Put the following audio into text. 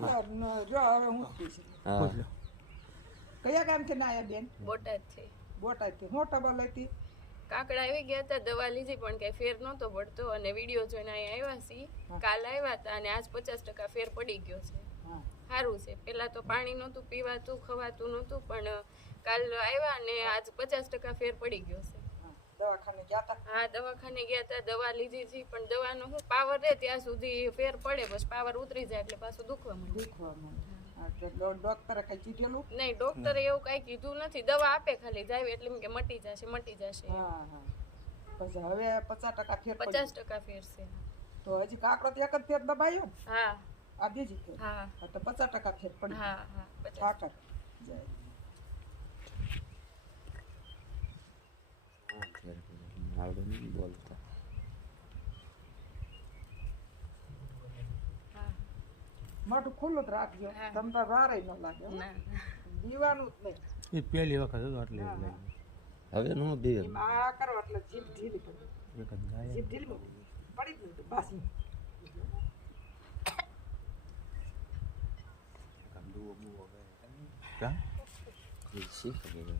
જો હવે હું પૂછું હા કયા ગામથી ના આયા બેન? બોટાદ છે. બોટાદથી. હું ટબલ હતી કાકડા આવી ગયા હતા, દવા લીધી પણ કઈ ફેર નહોતો પડતો અને વિડીયો જોઈને અહીંયા આવ્યા છીએ. કાલ આવ્યા હતા અને આજ 50% ફેર પડી ગયો છે. હા સારું છે. પેલા તો પાણી નહોતું પીવાતું, ખવાતું નહોતું, પણ કાલ આવ્યા અને આજ 50% ફેર પડી ગયો છે. હા. દવાખાને ગયા તા હા, દવાખાને ગયા હતા, દવા લીધી હતી, પણ દવાનો શું પાવર રહે ત્યાં સુધી ફેર પડે, બસ પાવર ઉતરી જાય એટલે પાછું દુખવા માંડે. દુખવા માંડે. હા, તો ડોક્ટરે કઈ કીધેલું? નહીં, ડોક્ટરે એવું કઈ કીધું નથી. દવા આપે ખાલી, જાય એટલે એમ કે મટી જશે, મટી જશે. હા હા. પછી હવે 50% ફેર પડી 50% ફેર છે. તો હજી કાકડો તો એક જ ફેર દબાયો ને? હા આ બીજી ફેર. હા હા, તો 50% ફેર પડી હા હા 50%. ઠાકર જય આવડે નહીં બોલતા. હા. મોઢું ખુલ્લું જ રાખજો. હા. તમ તાર વારે ન લાગે હો. ના દીવાનું જ નહીં. એ પહેલી વખત હતો એટલે હા, હા. હવે નો દે એમ આ કરો એટલે જીભ ઢીલી પડી. એક જ ગાય જીભ ઢીલી પડી જ નહીં પાછી. કા શીખ ગયો.